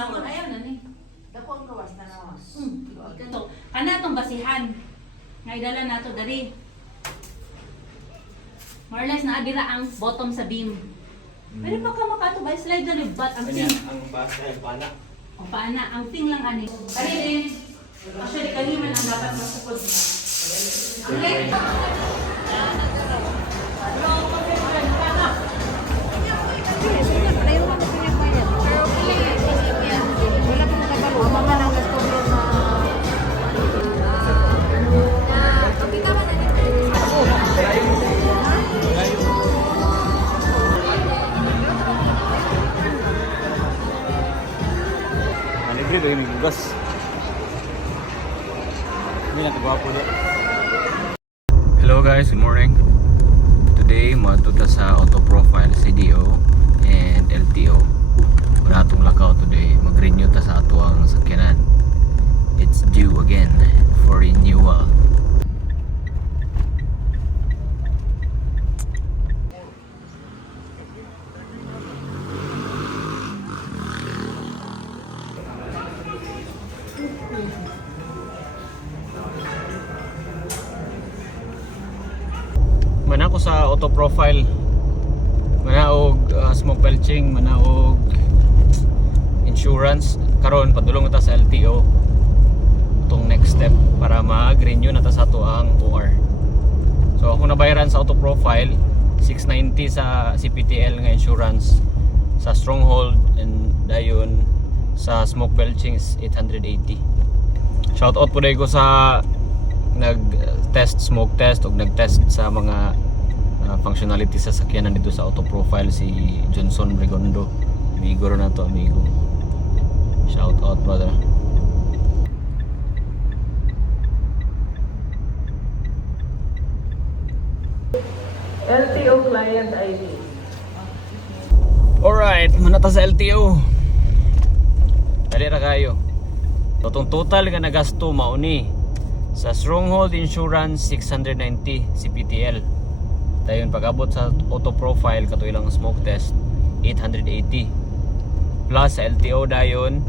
Mangaon ayaw na ni. Dako ang gawas na nawa. Ito, kana tong basihan. Nga idala nato dari. More or less na adira ang bottom sa beam. Pero baka makato ba slide na libat ang ting. Ang basa ay pana. O paana, ang ting lang ani. Kani din. Actually kaliman ang dapat masukod niya. Ang late. Libre ba yung gugas? Hindi na ito po. Hello guys, good morning. Today, matuta sa auto profile, CDO and LTO. Wala itong lakaw today. Mag-renew ta sa ato ang sakyanan. It's due again for renewal. Manako sa auto profile, manaog smoke belching, manaog insurance. Karon padulong ta sa LTO itong next step para mag-renew na ta sa ato ang OR. So ako nabayaran sa auto profile 690 sa CPTL nga insurance, sa Stronghold and dayon sa smoke belching is 880. Shout out po dahil ko sa nag-test, smoke test o nag-test sa mga functionality sa sakyanan dito sa auto profile, si Johnson Brigondo. Amigo rin na to, amigo. Shout out brother. LTO client ID. Alright, manata sa LTO. Dali ra kayo. Total nga nagasto mauni sa Stronghold Insurance 690 CPTL. Dayon pag-abot sa auto profile kato ilang smoke test 880. Plus sa LTO dayon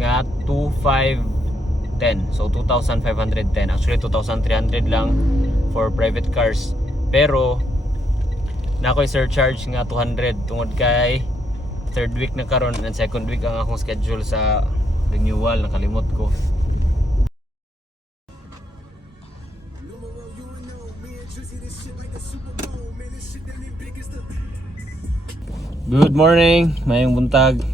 nga 2510. So 2510. Actually 2300 lang for private cars. Pero na ako'y surcharge nga 200 tungod kay third week na karon and second week ang akong schedule sa renewal, nakalimot ko. Good morning, mayong buntag.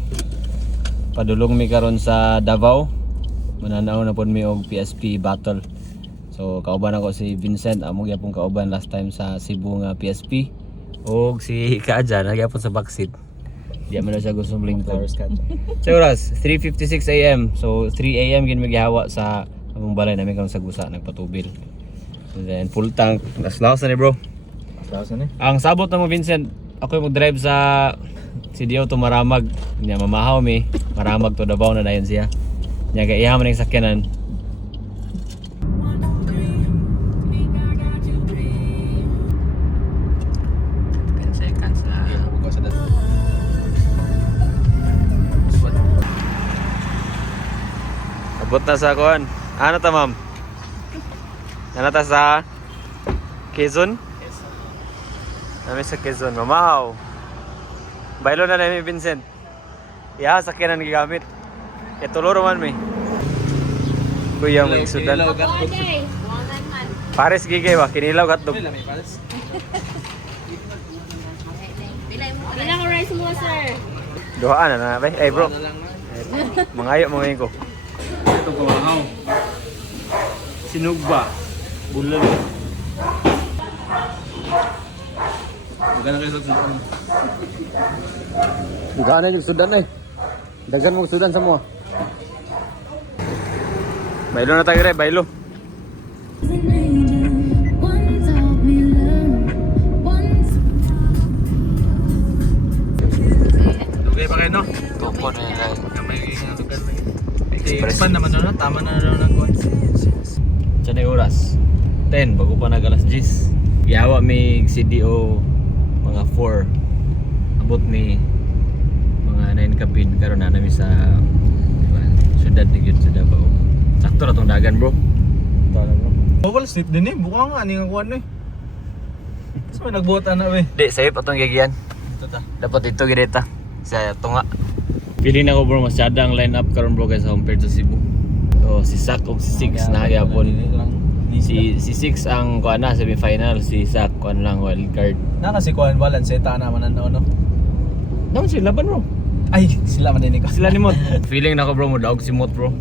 Padulong mi karon sa Davao. Mananaw na pud mi og PSP battle. So kauban ako si Vincent, amo gyapon kauban last time sa Cebu nga PSP. Og si Kaaja nagyapon sa backseat. Di man na siya gustong lingkod. Sa oras 3:56 AM. So 3 AM gin maghihawa sa among balay namin karon sa Gusa, nagpatubil. And then full tank. Lawas na ni bro. Lawas na ni. Ang sabot na mo Vincent, ako yung mag-drive sa CDO to Maramag. Nya mamahaw mi, Maramag to Davao na dayon siya. Nya kay iya man ang sakyanan. Abot na sa kuan. Ano ta ma'am? Ano ta sa Quezon? Nami sa Quezon, mamahaw. Baylo na namin Vincent. Ya, sakyanan gigamit. Ituloro man mi. Kuya mo isudan. Pares gigay ba? Kinilaw hotdog. Ilang rice mo sir? Duhaan na ba? Ay bro. Mangayo mo ngayon ko. Itong kumahaw. Sinugba. Bulalo. Magana kayo sa sudan. Magana kayo sa sudan eh. Dagan mo sudan sa mga. Bailo na tayo rin, bailo. Lugay pa kayo no? Tupo na yan. May lugar na yun. Express naman na, tama na daw na kuwan. Diyan ay oras 10, bago pa nag alas 10. Gihawa may CDO mga 4. Abot may mga nain kapin karon na nami sa diba, syudad ni gyud sa Davao. Sakto ra tong dagan bro. Tara bro. Bawal sleep din eh. Buka nga, ani nga kuwan eh. Kasi may nagbuhat na eh. Di, safe atong gigiyan. Ito ta. Dapat ito gireta. Sa tunga. Feeling ako bro, masyada ang line up karon bro kaysa compared sa Cebu. So, si Sak o si Six na gyapon. Si Six ang kuan na semi-final, si Sak kuan lang wild card. Na kasi kuwan, balanseta naman ang no. Naman sila laban bro. Ay, sila man din ko. Sila ni Mot. Feeling na ko bro mo daog si Mot bro.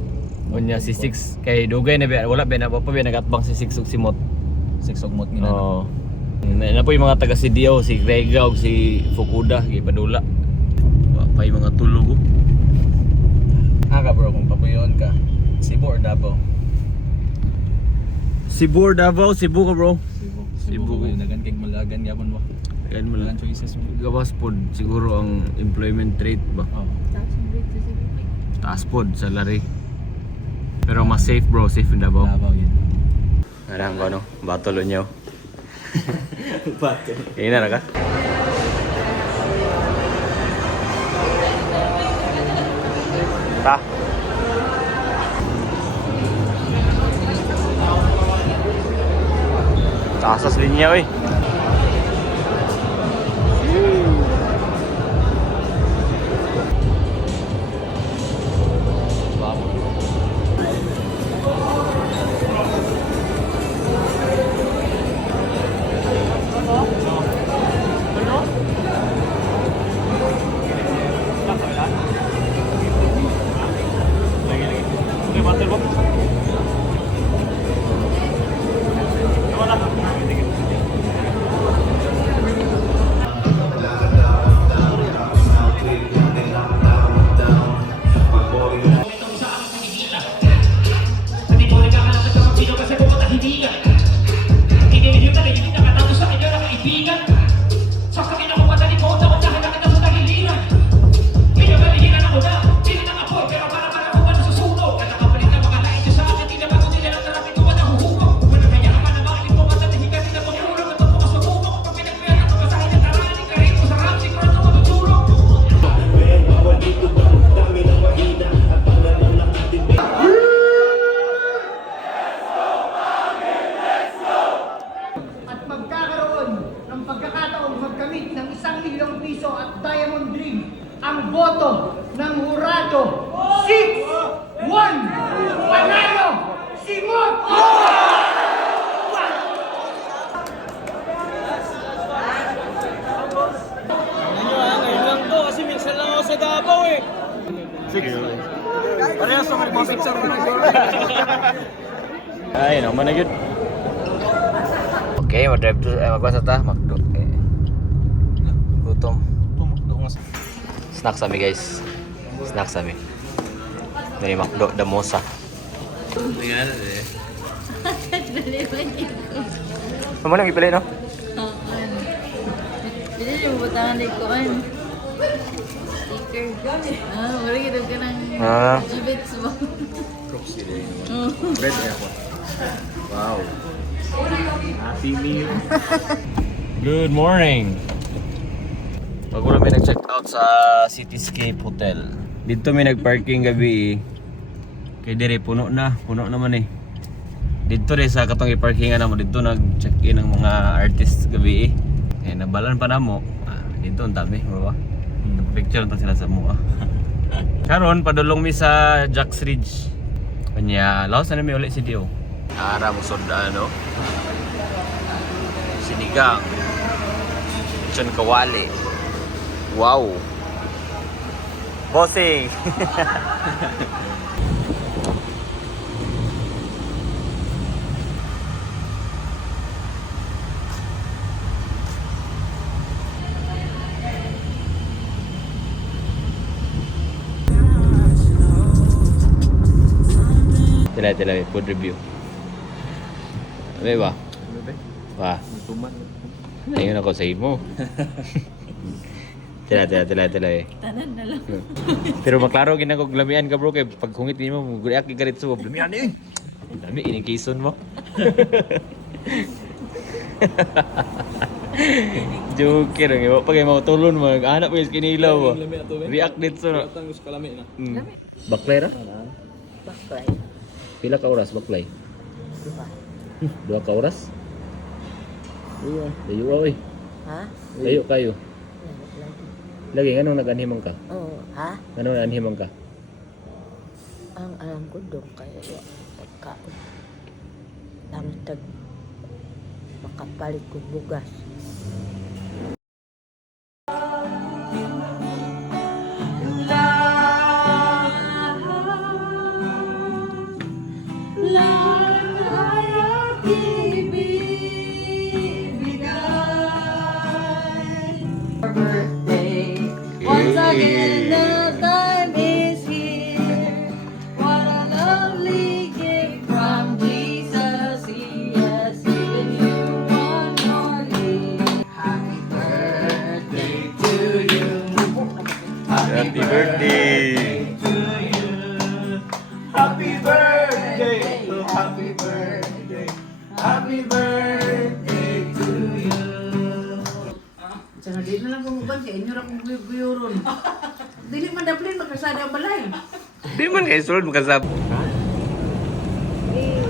Unya si Six kay dugay na ba wala ba na pa nagatbang si Six ug si Mot. Six ugmot nga. Oo. Na po yung mga taga CDO, si Grega ug si Fukuda gipadula. Wa pa yung mga tulog. Aga bro, kung papuyon ka. Cebu or Davao? Cebu or Davao, Cebu ka bro. Cebu. Nagan kay malagan gyapon mo. Kaya mo lang. Walang choices mo. Gawas pod siguro ang employment rate ba. Oh. Taas pod sa lari. Pero mas safe bro, safe in Davao. Davao yun. Karang ko ano, battle nyo. Battle. Kaya na ka? Ta. Taasas linya oi. At magkakaroon ng pagkakataong magkamit ng 1,000,000 piso at Diamond Dream ang boto ng hurado 6-1 panalo si Mot! Parehas sa mag-musik sa Ay, naman na yun. Okay, mag-drive to, magbasa ta, Macdo. Okay. Gutom. Snacks kami guys. Snacks kami. Dari Macdo, Damosa. Tingnan natin eh. Ano lang ipili no? Hindi niyo butangan din ko kan. Sticker. Wala kita ka ng G-Bits mo. Bread niya ako. Wow. Happy meal. Good morning. Pagkulang may nag-check out sa Cityscape Hotel. Dito may nag-parking gabi. Kaya dire puno naman eh. Dito rin sa katong i-parkingan na mo, dito nag-check-in ang mga artists gabi eh. Kaya nabalan pa na mo. Dito ang dami, bro. Picture na sila sa mua. Karon padulong mi sa Jacks Ridge. Kanya, laos na mi ulit si Dio. Ara mo soda no. Sinigang. Chon kawali. Wow. Bossing. Tila, food review. Ano ba? Wah. Ayun ako sa imo. Tila eh. Tanan na lang. Pero maklaro ginagog lamian ka bro kay pag hungit mo guliak gigarit so lamian eh. Dami ining kison mo. Joker, nga pa kayo mautulon mo. Anak po yung kinilaw mo. React dito na. Baklay ra? Baklay. Pila ka oras baklay? Dua ka oras? Iya. Layo ka oy. Ha? Layo kayo. Lagi, anong nag-anhimang ka? Oh, ha? Anong nag-anhimang ka? Ang alam ko doon kaya pagkaon. Tapos makapalit ko bugas. Once again, the time is here. What a lovely gift from Jesus. He has given you one more year. Happy birthday to you. Happy birthday! Happy birthday, oh happy birthday, happy birthday to you. Sana di na lang kumuban kay inyo ra kong guyuron. Dili man daplin magkasada ang balay. Di man kayo sulod makasab.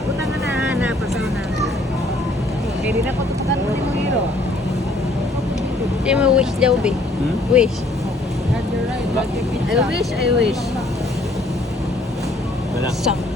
Utang na pasana. Kay di na ko tutukan mo ni mo hero. Di mo wish daw, be. Wish. I wish. Wala. Some.